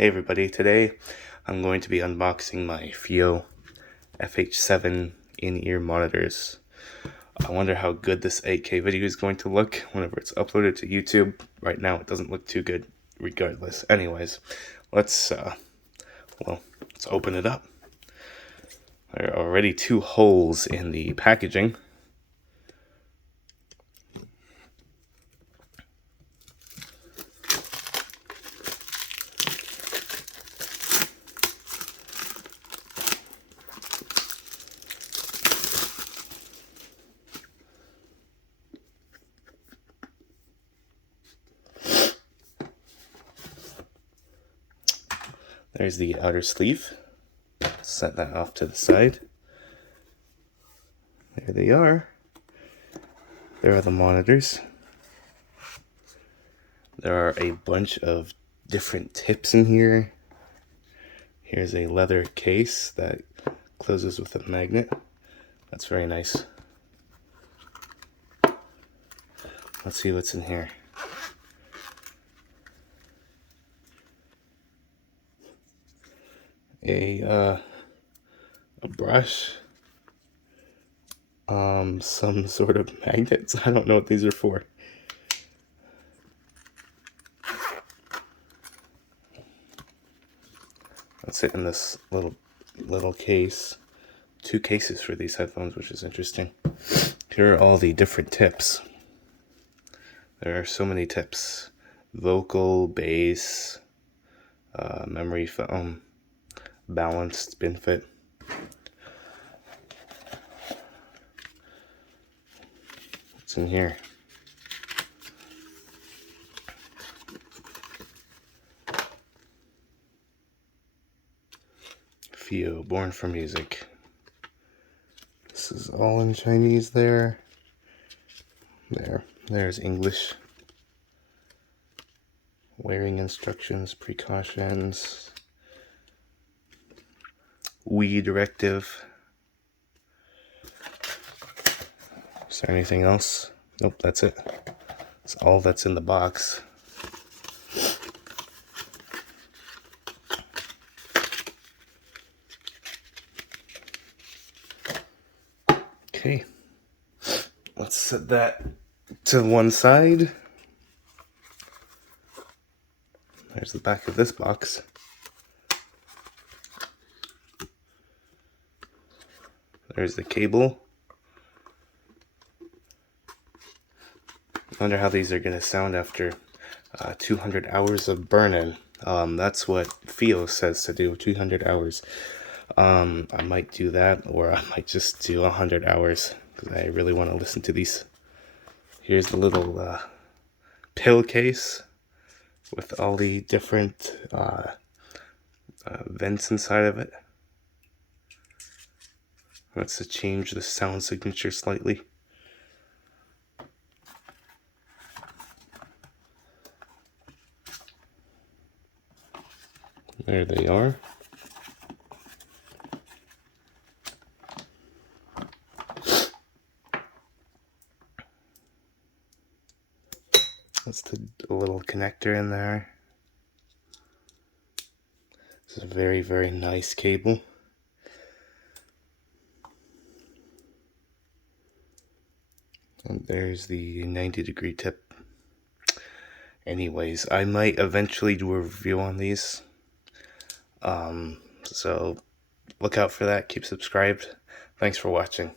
Hey everybody, today I'm going to be unboxing my Fiio FH7 in-ear monitors. I wonder how good this 8K video is going to look whenever it's uploaded to YouTube. Right now it doesn't look too good regardless. Anyways, let's open it up. There are already 2 holes in the packaging. There's the outer sleeve. Set that off to the side. There they are. There are the monitors. There are a bunch of different tips in here. Here's a leather case that closes with a magnet. That's very nice. Let's see what's in here. A brush. Some sort of magnets. I don't know what these are for. That's it in this little case. 2 cases for these headphones, which is interesting. Here are all the different tips. There are so many tips. Vocal, bass, memory foam, balanced, spin fit. What's in here? Fiio, born for music. This is all in Chinese there. There's English. Wearing instructions, precautions. WE directive. Is there anything else? Nope, that's it. That's all that's in the box. Okay, let's set that to one side. There's the back of this box. There's the cable. I wonder how these are going to sound after 200 hours of burn-in. That's what Fiio says to do, 200 hours. I might do that, or I might just do 100 hours, because I really want to listen to these. Here's the little pill case with all the different vents inside of it. That's to change the sound signature slightly. There they are. That's the little connector in there. This is a very, very nice cable. And there's the 90-degree tip. Anyways, I might eventually do a review on these. So look out for that. Keep subscribed. Thanks for watching.